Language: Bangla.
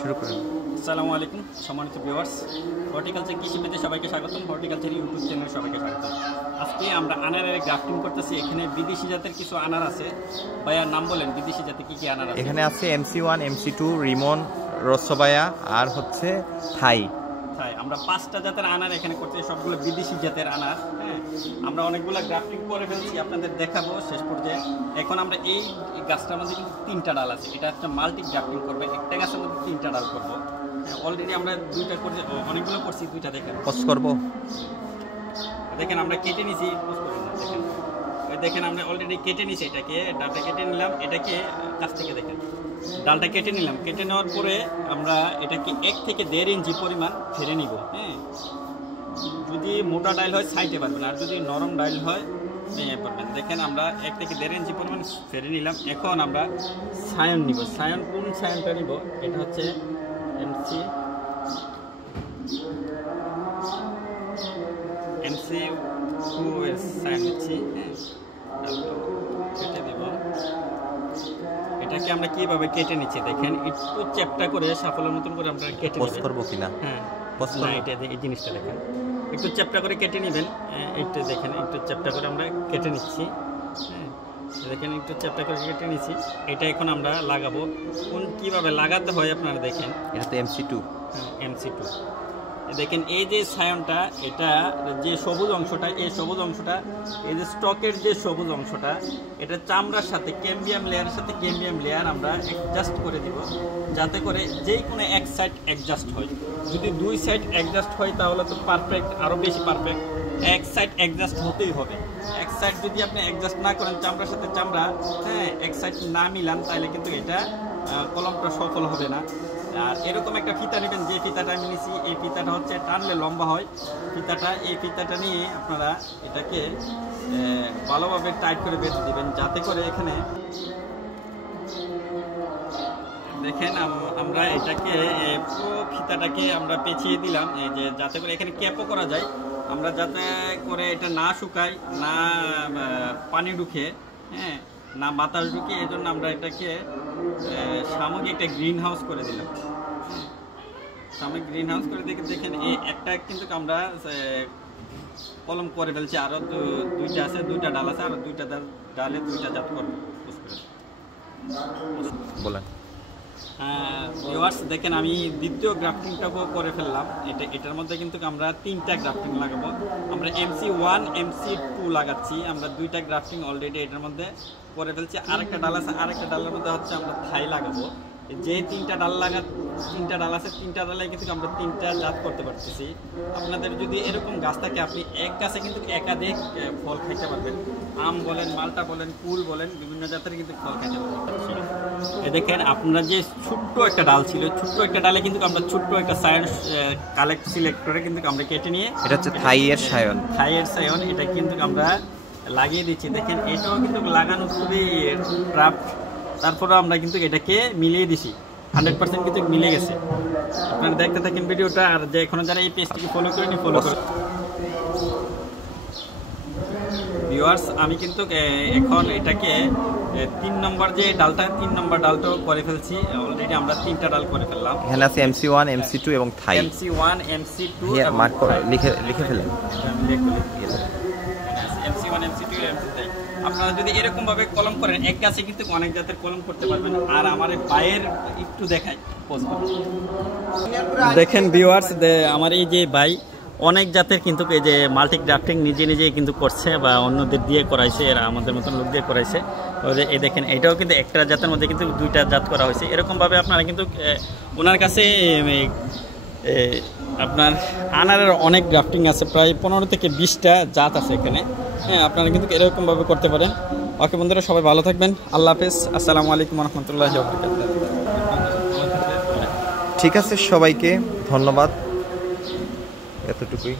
শুরু করেন। আসসালামু আলাইকুম সম্মানিত ভিউয়ার্স, হর্টিকালচার কৃষিপেতে সবাইকে স্বাগতম। হর্টিকালচার ইউটিউব চ্যানেলে সবাইকে স্বাগতম। আজকে আমরা আনারের গ্রাফটিং করতেছি। এখানে বিদেশি জাতের কিছু আনার আছে। ভাইয়ার নাম বলেন, বিদেশি জাতে কি কি আনার আছে? এখানে আছে MC1, MC2, রিমন, রসবায়া আর হচ্ছে থাই। আমরা 5টা জাতের আনার এখানে করছি, সবগুলো বিদেশি জাতের আনার। হ্যাঁ, আমরা অনেকগুলো গ্রাফটিং করে ফেলছি, আপনাদের দেখাবো শেষ পর্যায়ে। এখন আমরা এই গাছটার মধ্যে কিন্তু 3টা ডাল আছে। এটা একটা মাল্টি গ্রাফটিং করবে, একটা গাছের মধ্যে 3টা ডাল করবো। অলরেডি আমরা 2টা করছি, অনেকগুলো করছি, 2টা দেখেন পোস্ট করবো। দেখেন আমরা কেটে নিছি, পোস্ট করি না, দেখেন ওই দেখেন আমরা অলরেডি কেটে নিছি। এটাকে ডালটা কেটে নিলাম, এটাকে কাছ থেকে দেখেন ডালটা কেটে নিলাম। কেটে নেওয়ার পরে আমরা এটাকে 1 থেকে 1.5 ইঞ্চি পরিমাণ ফেলে নিব। হ্যাঁ, যদি মোটা ডাল হয় সাইডে পারবেন, আর যদি নরম ডাল হয় ভেঙে পারবেন। দেখেন আমরা 1 থেকে 1.5 ইঞ্চি পরিমাণ ফেলে নিলাম। এখন আমরা সায়ন নিব। সায়ন কোন সায়নটা নিব? এটা হচ্ছে MC2 এর সায়ন নিচ্ছি। হ্যাঁ, কেটে দেব। এটাকে আমরা কিভাবে কেটে নিচ্ছি দেখেন, একটু চ্যাপটা করে সাফলের মতন করে আমরা কেটে পোস্ট করবো কিনা? হ্যাঁ, না, এটা এই জিনিসটা দেখেন একটু চ্যাপটা করে কেটে নেবেন। একটু দেখেন, একটু চ্যাপটা করে আমরা কেটে নিচ্ছি। হ্যাঁ, দেখেন একটু চ্যাপটা করে কেটে নিচ্ছি। এটা এখন আমরা লাগাবো। কিভাবে লাগাতে হয় আপনারা দেখেন। এটা তো MC2। হ্যাঁ, MC2। দেখেন এই যে সায়নটা, এটা যে সবুজ অংশটা, এই সবুজ অংশটা, এই যে স্টকের যে সবুজ অংশটা, এটা চামড়ার সাথে ক্যাম্বিয়াম লেয়ারের সাথে ক্যাম্বিয়াম লেয়ার আমরা অ্যাডজাস্ট করে দিব, যাতে করে যেই কোনো এক সাইড অ্যাডজাস্ট হয়। যদি 2 সাইড অ্যাডজাস্ট হয় তাহলে তো পারফেক্ট, আরও বেশি পারফেক্ট। এক সাইড অ্যাডজাস্ট হতেই হবে। এক সাইড যদি আপনি অ্যাডজাস্ট না করেন, চামড়ার সাথে চামড়া, হ্যাঁ, এক সাইড না মিলান, তাহলে কিন্তু এটা কলমটা সফল হবে না। আর এরকম একটা ফিতা নেবেন, যে ফিতাটা আমি নিয়েছি, এই ফিতাটা হচ্ছে টানলে লম্বা হয় ফিতাটা। এই ফিতাটা নিয়ে আপনারা এটাকে ভালোভাবে টাইট করে বেঁধে দেবেন, যাতে করে এখানে দেখেন আমরা এটাকে পুরো ফিতাটাকে আমরা পেঁচিয়ে দিলাম, এই যে যাতে করে এখানে ক্যাপও করা যায়। আমরা যাতে করে এটা না শুকায়, না পানি ঢুকে, হ্যাঁ, না বাতাস ঢুকে, এই জন্য আমরা এটাকে সামগ্রিক একটা গ্রিন হাউস করে দিলাম। সামগ্রিক গ্রিন হাউস করে দেখেন এই একটা কিন্তু আমরা কলম করে ফেলছি। আরও 2টা আছে, 2টা ডাল আছে, আর 2টা ডালে 2টা জাত করবো। বলেন। ভিউয়ার্স দেখেন, আমি দ্বিতীয় গ্রাফটিংটাকেও করে ফেললাম। এটার মধ্যে কিন্তু আমরা 3টা গ্রাফটিং লাগাবো। আমরা MC1, MC2 লাগাচ্ছি। আমরা 2টা গ্রাফটিং অলরেডি এটার মধ্যে করে ফেলছি। আরেকটা ডাল আছে, আরেকটা ডালের মধ্যে হচ্ছে আমরা থাই লাগাবো। যে 3টা ডাল আছে, 3টা ডালে কিন্তু আমরা 3টা জাত করতে পারতেছি। আপনাদের যদি এরকম গাছ থাকে, আপনি এক গাছে কিন্তু একাধিক ফল খাইতে পারবেন। আম বলেন, মালটা বলেন, কুল বলেন, বিভিন্ন জাতের কিন্তু ফল খাইতে পারবেন। দেখেন আপনারা যে ছোট্ট একটা ডাল ছিল, ছোট্ট একটা ডালে কিন্তু আমরা ছোট্ট একটা সায়ন সিলেক্ট করে কিন্তু আমরা কেটে নিয়ে, এটা হচ্ছে থাইয়ের সায়ন। থাইয়ের সায়ন, এটা কিন্তু আমরা লাগিয়ে দিচ্ছি। দেখেন এটাও কিন্তু লাগানো খুবই টাফ, তারপরে আমরা কিন্তু এটাকে মিলিয়ে দিছি। 100% কিন্তু মিলে গেছে। আপনারা দেখতে থাকেন ভিডিওটা। আর যে এখনো যারা এই পেজটিকে ফলো করেনি, ফলো করুন। ভিউয়ার্স, আমি কিন্তু এখন এটাকে 3 নম্বর যে ডালটা, 3 নম্বর ডালটাও করে ফেলছি। অলরেডি আমরা 3টা ডাল করে ফেললাম। এখানে আছে MC1, MC2 এবং থাই। MC1, MC2 মার্ক করে লিখে ফেলেন। MC1, MC2, MC3। আপনারা যদি এরকম ভাবে কলম করেন, এক গাছে কিন্তু অনেক জাতের কলম করতে পারবেন। আর আমার ভাইয়ের একটু দেখাই, দেখেন ভিউয়ার্স, আমার এই যে ভাই অনেক জাতের কিন্তু এই যে মাল্টি গ্রাফটিং নিজে কিন্তু করছে, বা অন্যদের দিয়ে করাইছে, এরা আমাদের মতন লোক দিয়ে করাইছে। এই দেখেন এটাও কিন্তু একটা জাতের মধ্যে কিন্তু 2টা জাত করা হয়েছে। এরকমভাবে আপনারা কিন্তু ওনার কাছে আপনার আনারের অনেক গ্রাফটিং আছে, প্রায় 15 থেকে 20টা জাত আছে এখানে। হ্যাঁ, আপনারা কিন্তু এরকমভাবে করতে পারেন। ওকে বন্ধুরা, সবাই ভালো থাকবেন। আল্লাহ হাফেজ। আসসালামু আলাইকুম ওয়া রাহমাতুল্লাহি ওয়া বারাকাতুহু। ঠিক আছে, সবাইকে ধন্যবাদ। এতটুকুই।